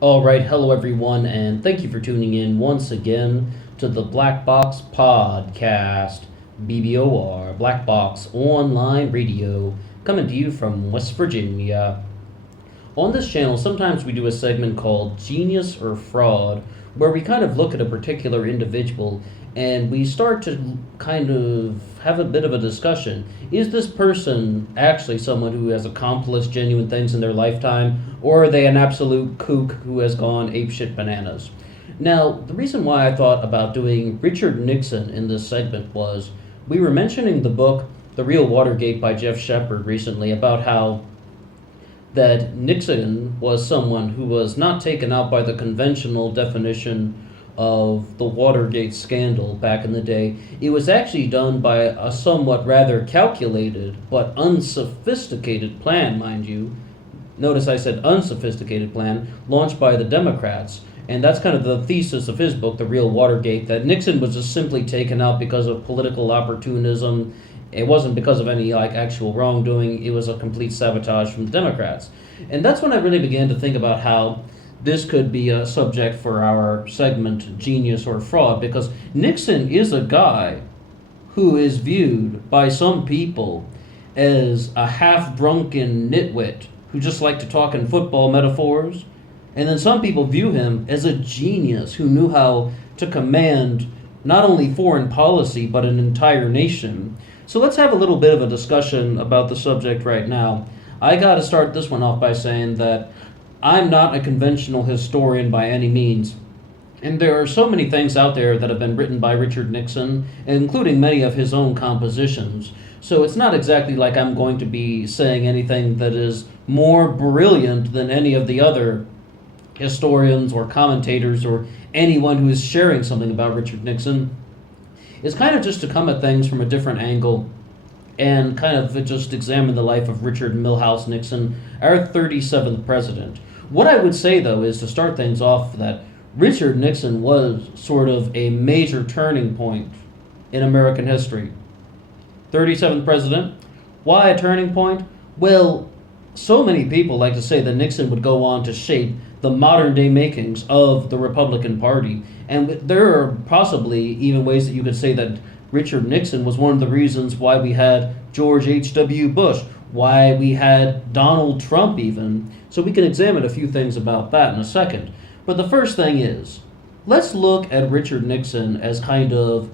All right, hello everyone, and thank you for tuning in once again to the Black Box Podcast, BBOR, Black Box Online Radio, coming to you from West Virginia. On this channel, sometimes we do a segment called Genius or Fraud, where we kind of look at a particular individual and we start to kind of have a bit of a discussion. Is this person actually someone who has accomplished genuine things in their lifetime, or are they an absolute kook who has gone apeshit bananas? Now, the reason why I thought about doing Richard Nixon in this segment was we were mentioning the book The Real Watergate by Jeff Shepard recently about how that Nixon was someone who was not taken out by the conventional definition of the Watergate scandal back in the day. It was actually done by a somewhat rather calculated but unsophisticated plan, mind you. Notice I said unsophisticated plan, launched by the Democrats. And that's kind of the thesis of his book, The Real Watergate, that Nixon was just simply taken out because of political opportunism. It wasn't because of any actual wrongdoing. It was a complete sabotage from the Democrats. And that's when I really began to think about how this could be a subject for our segment, Genius or Fraud, because Nixon is a guy who is viewed by some people as a half-drunken nitwit who just like to talk in football metaphors. And then some people view him as a genius who knew how to command not only foreign policy, but an entire nation. So let's have a little bit of a discussion about the subject right now. I got to start this one off by saying that I'm not a conventional historian by any means. And there are so many things out there that have been written by Richard Nixon, including many of his own compositions. So it's not exactly like I'm going to be saying anything that is more brilliant than any of the other historians or commentators or anyone who is sharing something about Richard Nixon. It's kind of just to come at things from a different angle and kind of just examine the life of Richard Milhouse Nixon, our 37th president. What I would say, though, is to start things off that Richard Nixon was sort of a major turning point in American history. 37th president. Why a turning point? Well, so many people like to say that Nixon would go on to shape the modern day makings of the Republican Party. And there are possibly even ways that you could say that Richard Nixon was one of the reasons why we had George H.W. Bush, why we had Donald Trump even. So we can examine a few things about that in a second. But the first thing is, let's look at Richard Nixon as kind of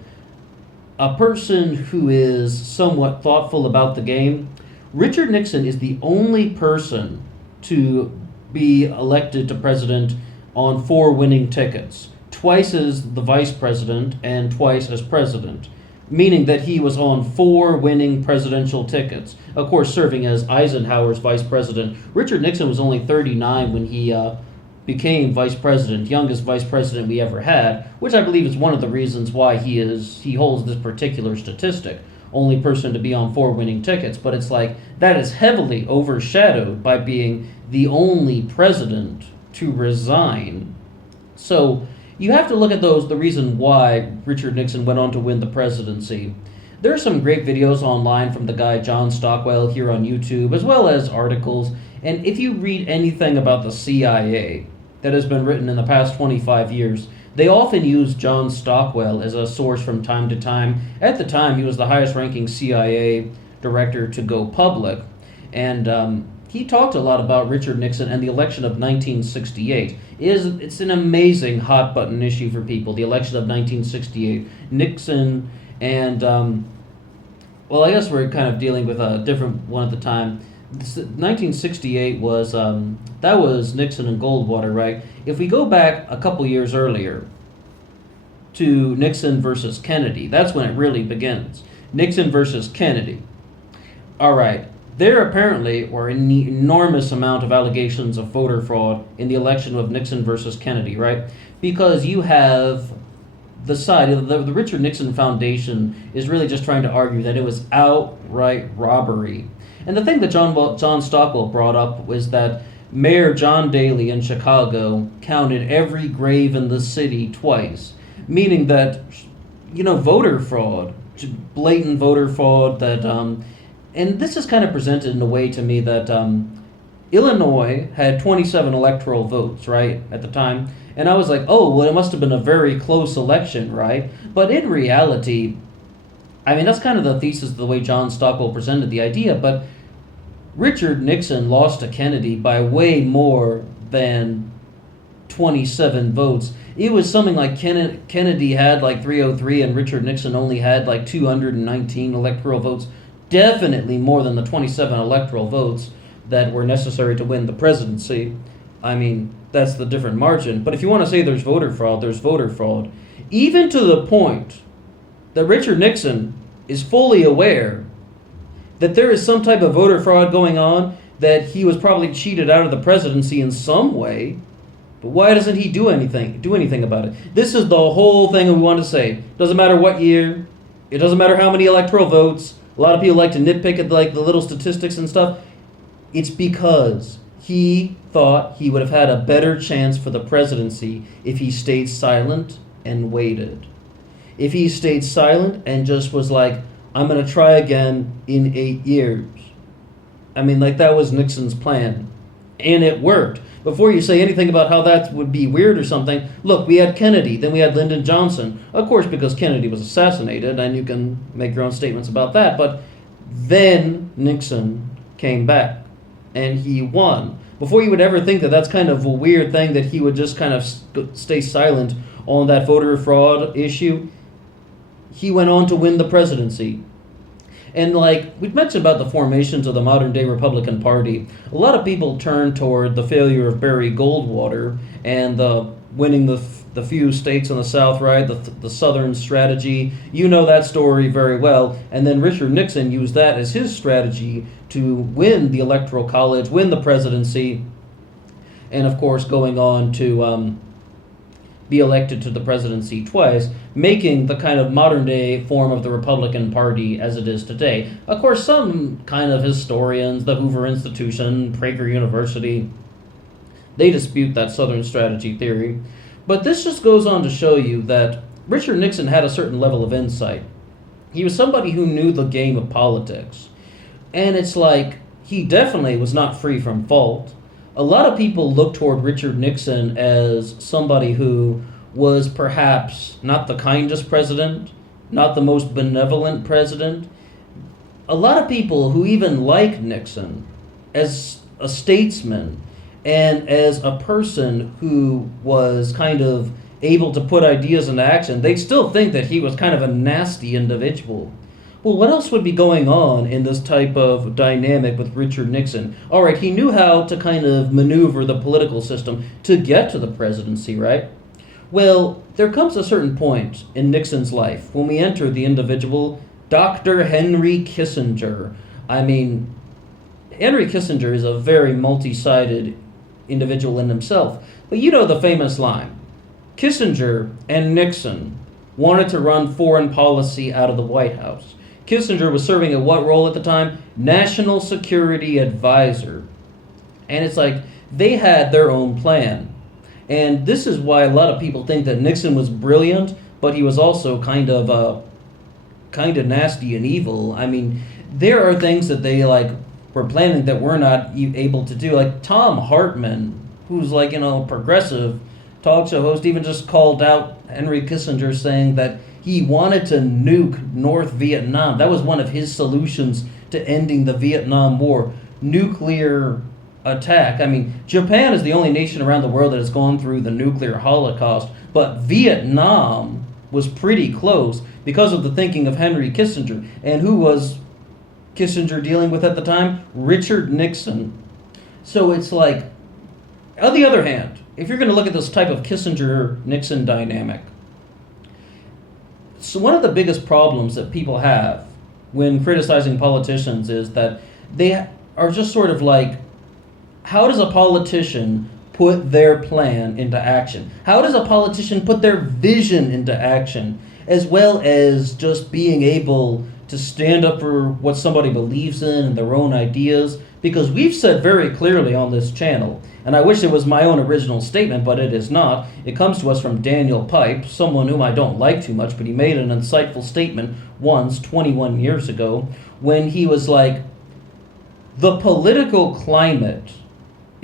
a person who is somewhat thoughtful about the game. Richard Nixon is the only person to be elected to president on 4 winning tickets, twice as the vice president and twice as president, meaning that he was on 4 winning presidential tickets. Of course, serving as Eisenhower's vice president. Richard Nixon was only 39 when he became vice president, youngest vice president we ever had, which I believe is one of the reasons why he holds this particular statistic. Only person to be on 4 winning tickets, but it's like that is heavily overshadowed by being the only president to resign. So you have to look at the reason why Richard Nixon went on to win the presidency. There are some great videos online from the guy John Stockwell here on YouTube, as well as articles. And if you read anything about the CIA that has been written in the past 25 years, they often use John Stockwell as a source from time to time. At the time, he was the highest ranking CIA director to go public. And he talked a lot about Richard Nixon and the election of 1968. It's an amazing hot button issue for people, the election of 1968. Nixon and, well, I guess we're kind of dealing with a different one at the time. 1968 was, that was Nixon and Goldwater, right? If we go back a couple years earlier to Nixon versus Kennedy, that's when it really begins. Nixon versus Kennedy. All right. There apparently were an enormous amount of allegations of voter fraud in the election of Nixon versus Kennedy, right? Because you have the side, the Richard Nixon Foundation is really just trying to argue that it was outright robbery. And the thing that John Stockwell brought up was that Mayor John Daley in Chicago counted every grave in the city twice, meaning that, voter fraud, blatant voter fraud, that, and this is kind of presented in a way to me that Illinois had 27 electoral votes, right, at the time. And I was like, oh, well, it must have been a very close election, right? But in reality, I mean, that's kind of the thesis of the way John Stockwell presented the idea, but Richard Nixon lost to Kennedy by way more than 27 votes. It was something like Kennedy had like 303 and Richard Nixon only had like 219 electoral votes. Definitely more than the 27 electoral votes that were necessary to win the presidency. I mean, that's the different margin. But if you want to say there's voter fraud, there's voter fraud. Even to the point that Richard Nixon is fully aware that there is some type of voter fraud going on, that he was probably cheated out of the presidency in some way. But why doesn't he do anything about it? This is the whole thing we want to say. Doesn't matter what year. It doesn't matter how many electoral votes. A lot of people like to nitpick at like the little statistics and stuff. It's because he thought he would have had a better chance for the presidency if he stayed silent and waited. If he stayed silent and just was like, I'm going to try again in 8 years. I mean, like, that was Nixon's plan. And it worked. Before you say anything about how that would be weird or something, look, we had Kennedy, then we had Lyndon Johnson. Of course, because Kennedy was assassinated, and you can make your own statements about that. But then Nixon came back, and he won. Before you would ever think that that's kind of a weird thing, that he would just kind of stay silent on that voter fraud issue, he went on to win the presidency. And like we've mentioned about the formations of the modern day Republican Party, a lot of people turn toward the failure of Barry Goldwater and winning the few states in the South, right? The Southern strategy. You know that story very well. And then Richard Nixon used that as his strategy to win the Electoral College, win the presidency, and of course going on to be elected to the presidency twice, making the kind of modern day form of the Republican Party as it is today. Of course, some kind of historians, the Hoover Institution, Prager University, they dispute that Southern strategy theory. But this just goes on to show you that Richard Nixon had a certain level of insight. He was somebody who knew the game of politics. And it's like, he definitely was not free from fault. A lot of people look toward Richard Nixon as somebody who was perhaps not the kindest president, not the most benevolent president. A lot of people who even like Nixon as a statesman and as a person who was kind of able to put ideas into action, they still think that he was kind of a nasty individual. Well, what else would be going on in this type of dynamic with Richard Nixon? All right, he knew how to kind of maneuver the political system to get to the presidency, right? Well, there comes a certain point in Nixon's life when we enter the individual, Dr. Henry Kissinger. I mean, Henry Kissinger is a very multi-sided individual in himself. But you know the famous line, Kissinger and Nixon wanted to run foreign policy out of the White House. Kissinger was serving at what role at the time? National Security Advisor. And it's like they had their own plan. And this is why a lot of people think that Nixon was brilliant, but he was also kind of nasty and evil. I mean, there are things that they were planning that we're not able to do. Like Tom Hartman, who's progressive talk show host, even just called out Henry Kissinger, saying that he wanted to nuke North Vietnam. That was one of his solutions to ending the Vietnam War. Nuclear attack. I mean, Japan is the only nation around the world that has gone through the nuclear holocaust, but Vietnam was pretty close because of the thinking of Henry Kissinger. And who was Kissinger dealing with at the time? Richard Nixon. So it's like, on the other hand, if you're going to look at this type of Kissinger-Nixon dynamic, so one of the biggest problems that people have when criticizing politicians is that they are just sort of like, how does a politician put their plan into action? How does a politician put their vision into action, as well as just being able to stand up for what somebody believes in and their own ideas? Because we've said very clearly on this channel, and I wish it was my own original statement, but it is not. It comes to us from Daniel Pipe, someone whom I don't like too much, but he made an insightful statement once, 21 years ago, when he was like, the political climate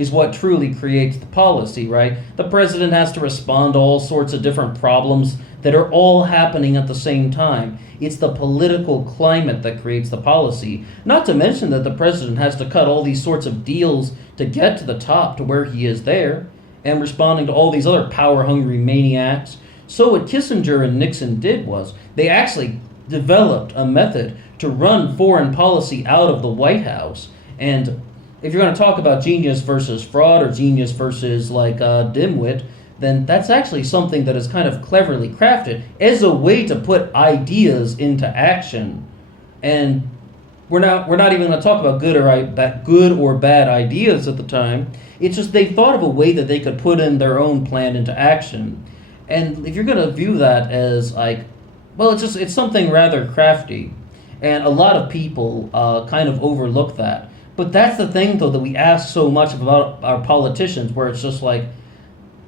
is what truly creates the policy, right? The president has to respond to all sorts of different problems that are all happening at the same time. It's the political climate that creates the policy. Not to mention that the president has to cut all these sorts of deals to get to the top to where he is there, and responding to all these other power-hungry maniacs. So what Kissinger and Nixon did was they actually developed a method to run foreign policy out of the White House. And if you're going to talk about genius versus fraud or genius versus dimwit, then that's actually something that is kind of cleverly crafted as a way to put ideas into action. And we're not even going to talk about good or bad ideas at the time. It's just they thought of a way that they could put in their own plan into action. And if you're going to view that as it's something rather crafty, and a lot of people kind of overlook that. But that's the thing, though, that we ask so much about our politicians, where it's just like,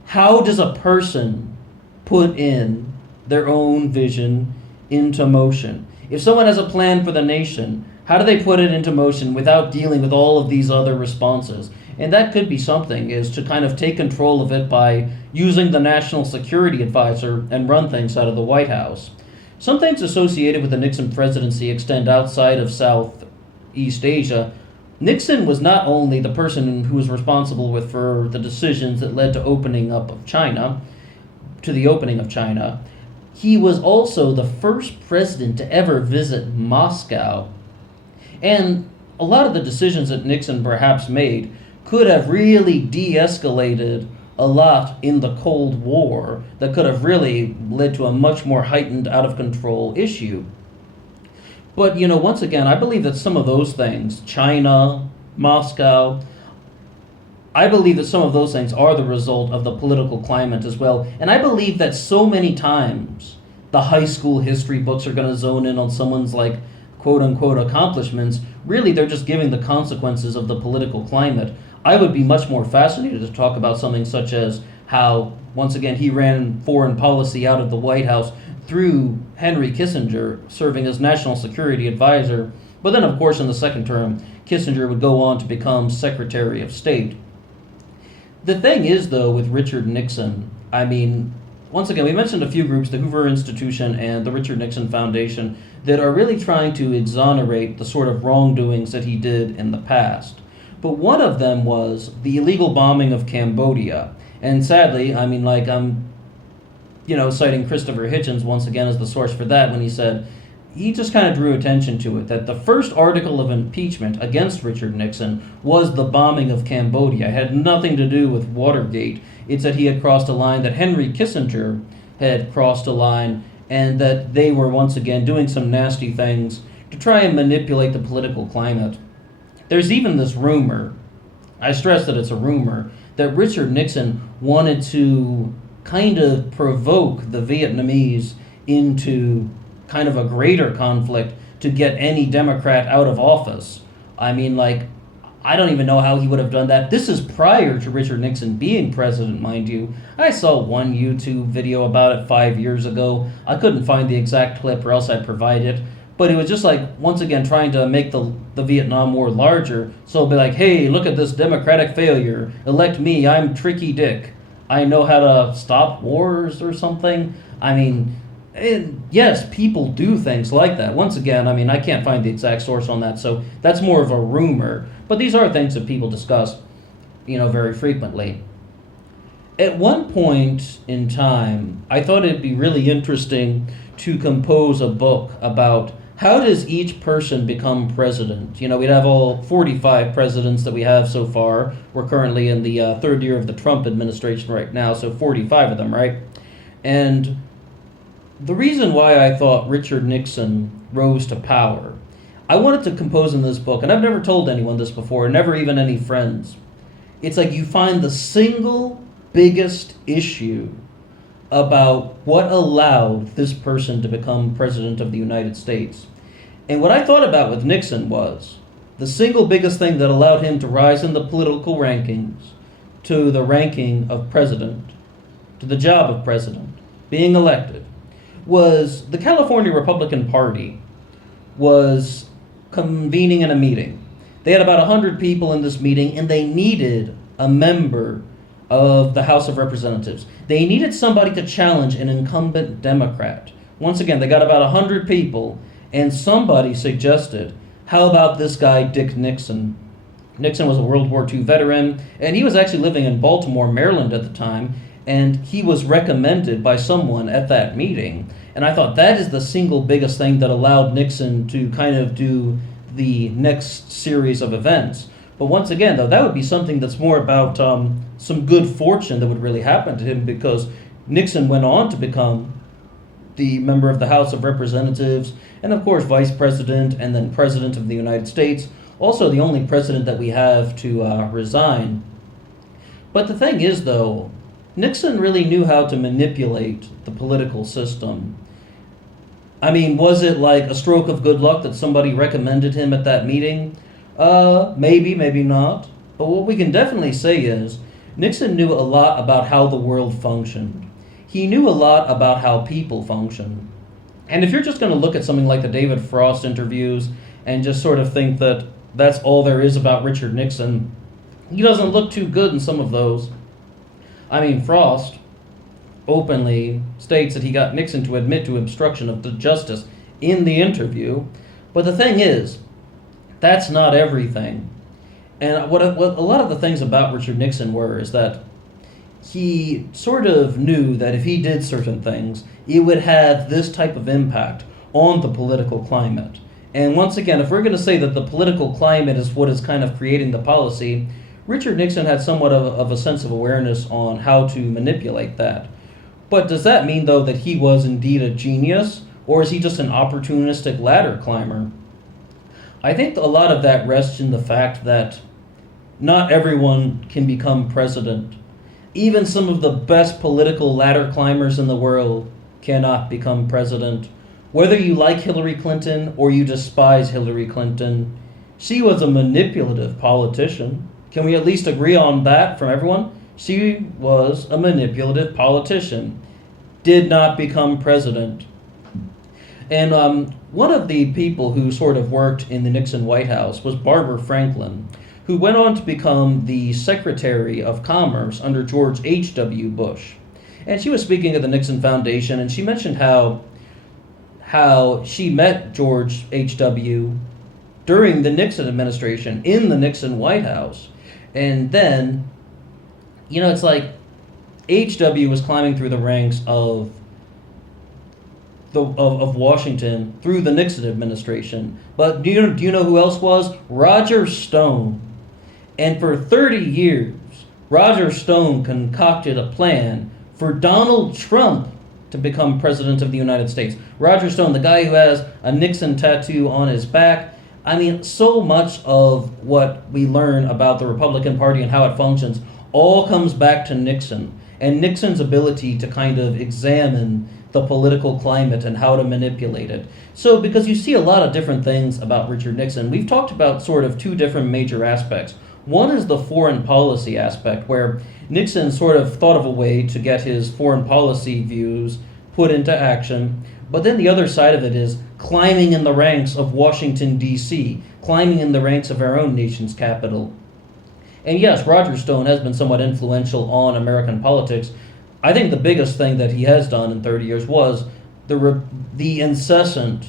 how does a person put in their own vision into motion? If someone has a plan for the nation, how do they put it into motion without dealing with all of these other responses? And that could be something, is to kind of take control of it by using the National Security Advisor and run things out of the White House. Some things associated with the Nixon presidency extend outside of Southeast Asia. Nixon was not only the person who was responsible for the decisions that led to the opening of China, he was also the first president to ever visit Moscow. And a lot of the decisions that Nixon perhaps made could have really de-escalated a lot in the Cold War that could have really led to a much more heightened, out-of-control issue. But, once again, I believe that some of those things, China, Moscow, I believe that some of those things are the result of the political climate as well. And I believe that so many times the high school history books are going to zone in on someone's, quote-unquote accomplishments. Really, they're just giving the consequences of the political climate. I would be much more fascinated to talk about something such as how, once again, he ran foreign policy out of the White House through Henry Kissinger serving as National Security Advisor. But then, of course, in the second term, Kissinger would go on to become Secretary of State. The thing is, though, with Richard Nixon, once again, we mentioned a few groups, the Hoover Institution and the Richard Nixon Foundation, that are really trying to exonerate the sort of wrongdoings that he did in the past. But one of them was the illegal bombing of Cambodia. And sadly, I'm citing Christopher Hitchens once again as the source for that, when he said, he just kind of drew attention to it, that the first article of impeachment against Richard Nixon was the bombing of Cambodia. It had nothing to do with Watergate. It's that he had crossed a line, that Henry Kissinger had crossed a line, and that they were once again doing some nasty things to try and manipulate the political climate. There's even this rumor, I stress that it's a rumor, that Richard Nixon wanted to kind of provoke the Vietnamese into kind of a greater conflict to get any Democrat out of office. I don't even know how he would have done that. This is prior to Richard Nixon being president, mind you. I saw one YouTube video about it 5 years ago. I couldn't find the exact clip, or else I'd provide it. But it was just once again, trying to make the Vietnam War larger. So it'll be like, hey, look at this Democratic failure. Elect me, I'm Tricky Dick. I know how to stop wars or something. Yes, people do things like that. Once again, I can't find the exact source on that, so that's more of a rumor. But these are things that people discuss, very frequently. At one point in time, I thought it'd be really interesting to compose a book about how does each person become president. We'd have all 45 presidents that we have so far. We're currently in the third year of the Trump administration right now, so 45 of them, right? And the reason why I thought Richard Nixon rose to power, I wanted to compose in this book, and I've never told anyone this before, never even any friends. It's like you find the single biggest issue about what allowed this person to become president of the United States. And what I thought about with Nixon was the single biggest thing that allowed him to rise in the political rankings to the ranking of president, to the job of president, being elected, was the California Republican Party was convening in a meeting. They had about 100 people in this meeting, and they needed a member of the House of Representatives. They needed somebody to challenge an incumbent Democrat. Once again, they got about 100 people, and somebody suggested, how about this guy, Dick Nixon? Nixon was a World War II veteran, and he was actually living in Baltimore, Maryland at the time, and he was recommended by someone at that meeting. And I thought that is the single biggest thing that allowed Nixon to kind of do the next series of events. But once again, though, that would be something that's more about some good fortune that would really happen to him, because Nixon went on to become the member of the House of Representatives, and of course Vice President, and then President of the United States, also the only president that we have to resign. But the thing is, though, Nixon really knew how to manipulate the political system. I mean, was it like a stroke of good luck that somebody recommended him at that meeting? Maybe, maybe not. But what we can definitely say is, Nixon knew a lot about how the world functioned. He knew a lot about how people function. And if you're just going to look at something like the David Frost interviews and just sort of think that that's all there is about Richard Nixon, he doesn't look too good in some of those. I mean, Frost openly states that he got Nixon to admit to obstruction of the justice in the interview. But the thing is, that's not everything. And what a lot of the things about Richard Nixon were is that he sort of knew that if he did certain things, it would have this type of impact on the political climate. And once again, if we're going to say that the political climate is what is kind of creating the policy, Richard Nixon had somewhat of a sense of awareness on how to manipulate that. But does that mean, though, that he was indeed a genius, or is he just an opportunistic ladder climber? I think a lot of that rests in the fact that not everyone can become president. Even some of the best political ladder climbers in the world cannot become president. Whether you like Hillary Clinton or you despise Hillary Clinton, she was a manipulative politician. Can we at least agree on that from everyone? She was a manipulative politician. Did not become president. And one of the people who sort of worked in the Nixon White House was Barbara Franklin, who went on to become the Secretary of Commerce under George H.W. Bush. And she was speaking at the Nixon Foundation, and she mentioned how she met George H.W. during the Nixon administration in the Nixon White House. And then, it's like H.W. was climbing through the ranks of Washington through the Nixon administration. But do you know who else was? Roger Stone. And for 30 years, Roger Stone concocted a plan for Donald Trump to become president of the United States. Roger Stone, the guy who has a Nixon tattoo on his back. I mean, so much of what we learn about the Republican Party and how it functions all comes back to Nixon and Nixon's ability to kind of examine the political climate and how to manipulate it. So, because you see a lot of different things about Richard Nixon, we've talked about sort of two different major aspects. One is the foreign policy aspect, where Nixon sort of thought of a way to get his foreign policy views put into action. But then the other side of it is climbing in the ranks of Washington, D.C., climbing in the ranks of our own nation's capital. And yes, Roger Stone has been somewhat influential on American politics. I think the biggest thing that he has done in 30 years was the incessant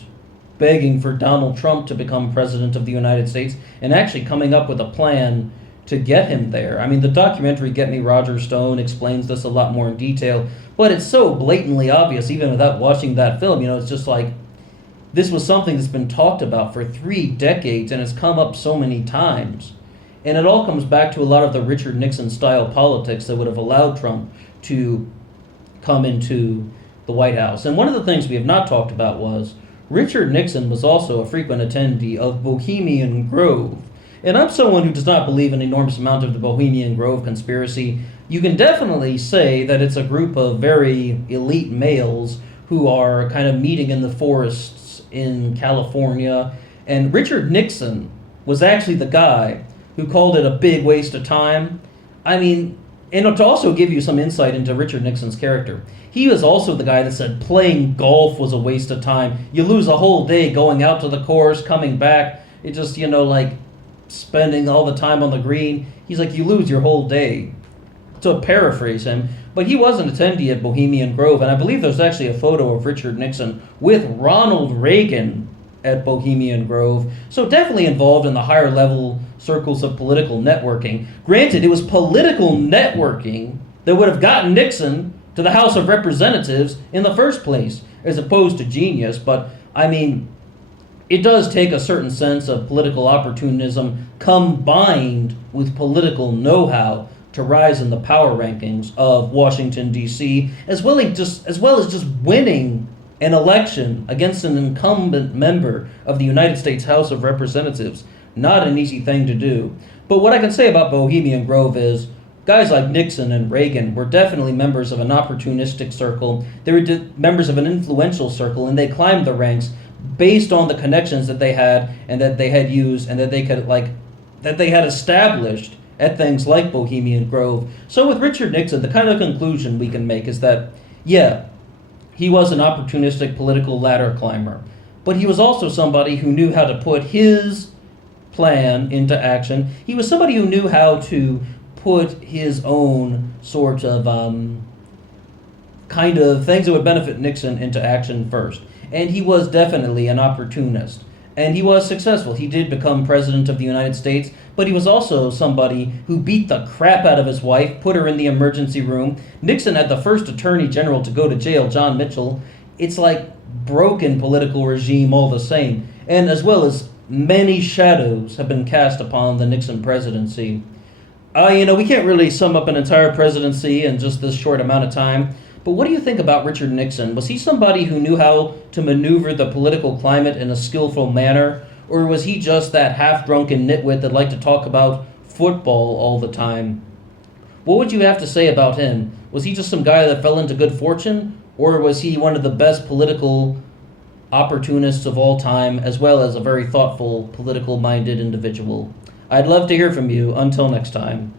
begging for Donald Trump to become president of the United States and actually coming up with a plan to get him there. I mean, the documentary Get Me Roger Stone explains this a lot more in detail, but it's so blatantly obvious even without watching that film. It's just like, this was something that's been talked about for 3 decades and has come up so many times. And it all comes back to a lot of the Richard Nixon style politics that would have allowed Trump to come into the White House. And one of the things we have not talked about was Richard Nixon was also a frequent attendee of Bohemian Grove. And I'm someone who does not believe an enormous amount of the Bohemian Grove conspiracy. You can definitely say that it's a group of very elite males who are kind of meeting in the forests in California. And Richard Nixon was actually the guy who called it a big waste of time. I mean, and to also give you some insight into Richard Nixon's character, he was also the guy that said playing golf was a waste of time. You lose a whole day going out to the course, coming back. It just, spending all the time on the green. He's like, you lose your whole day. To paraphrase him, but he was an attendee at Bohemian Grove, and I believe there's actually a photo of Richard Nixon with Ronald Reagan at Bohemian Grove, so definitely involved in the higher level circles of political networking. Granted, it was political networking that would have gotten Nixon to the House of Representatives in the first place, as opposed to genius, but I mean, it does take a certain sense of political opportunism combined with political know-how to rise in the power rankings of Washington, D.C., as well as just winning an election against an incumbent member of the United States House of Representatives. Not an easy thing to do. But what I can say about Bohemian Grove is guys like Nixon and Reagan were definitely members of an opportunistic circle. They were members of an influential circle, and they climbed the ranks based on the connections that they had and that they had used and that they had established at things like Bohemian Grove. So with Richard Nixon, the kind of conclusion we can make is that, yeah, he was an opportunistic political ladder climber, but he was also somebody who knew how to put his plan into action. He was somebody who knew how to put his own sort of kind of things that would benefit Nixon into action first. And he was definitely an opportunist. And he was successful. He did become president of the United States, but he was also somebody who beat the crap out of his wife, put her in the emergency room. Nixon had the first attorney general to go to jail, John Mitchell. It's like broken political regime all the same. And as well as many shadows have been cast upon the Nixon presidency. We can't really sum up an entire presidency in just this short amount of time. But what do you think about Richard Nixon? Was he somebody who knew how to maneuver the political climate in a skillful manner? Or was he just that half-drunken nitwit that liked to talk about football all the time? What would you have to say about him? Was he just some guy that fell into good fortune? Or was he one of the best political opportunists of all time, as well as a very thoughtful, political-minded individual? I'd love to hear from you. Until next time.